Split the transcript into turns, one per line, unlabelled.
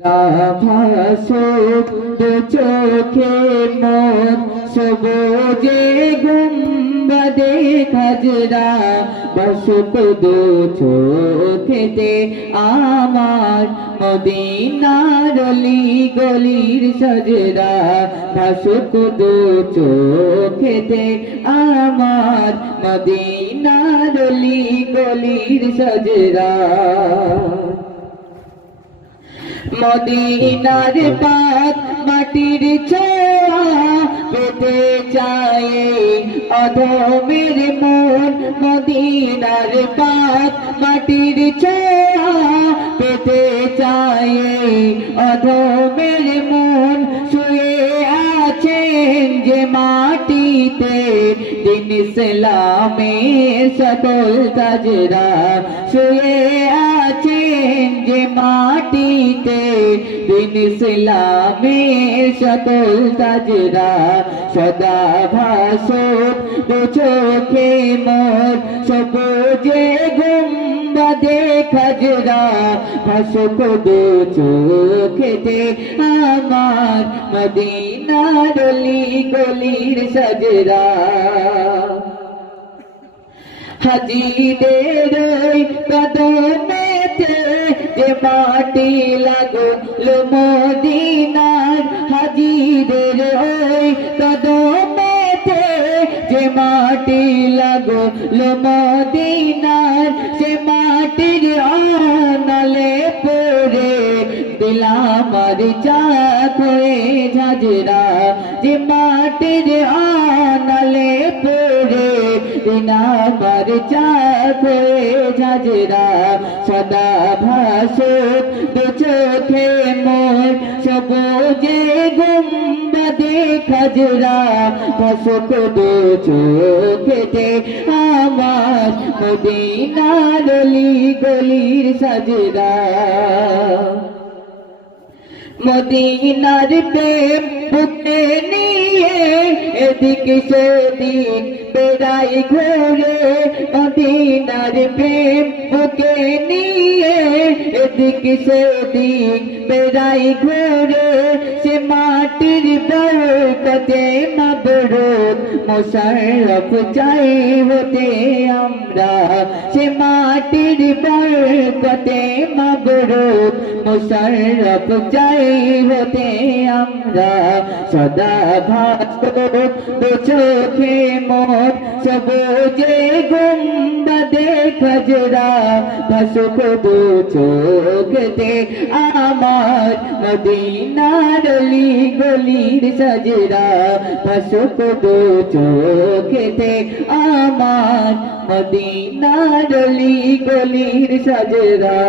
ভাসুক দু চোখে মন সবুজে গুম্বাদে খাজরা বসুক দু চোখেতে আমার মদিনার অলি গলির সজরা ভাসুক দু চোখেতে আমার মদিনার অলি গলির সজরা। মদিনার পাত মাটির ছোঁয়া পেতে চায়। অধমের মন মদিনার পাত মাটির ছোঁয়া পেতে চায়। অধমের মন শুয়ে আছেন যে মাটিতে দিন ইসলামের সকল তাজরা শুয়ে আছেন যে মাটিতে। দিন ইসলামের সকল তাজরা সদা ভাসুক দু চোখে মোর। সবুজে গুম্বাদে খাজরা ভাসুক দু চোখেতে। আমার মদিনার অলি গলির সজরা। হাজিদের কদমেতে যে মাটি লাগল মদিনার, হাজিদের ওই কদমেতে যে মাটি লাগল মদিনার, সে মাটির অনলে পড়ে দিলামার চাক হয়ে ঝাঁঝরা। যে মাটির অনলে পড়ে দিনামার চাক হয়ে ঝাঁঝরা, সদা ভাসুক দু চোখে মোর, সবুজে গুম্বাদে খাজরা, ভাসুক দু চোখেতে আমার মদিনার অলি গলির সাজরা। মদিনার প্রেম বুকে নিয়ে এদিক সেদিন বেড়াই ঘুরে মদিনার প্রেম বুকে নিয়ে, এদিকে সেদিন বেড়াই ঘুরে সে মাটির বরকতে মাবরুক মোশারফ চাই হতে। আমরা সে মাটির বরকতে মাবরুক মোশারফ চাই হতে আমরা সদা ভাস্কর চোখে মোর সবুজে গুম্বাদে খজরা ভাসুক দু চোখতে আমার মদিনার অলি গলির সজরা ভাসুক দু চোখতে আমার মদিনার গলির সজরা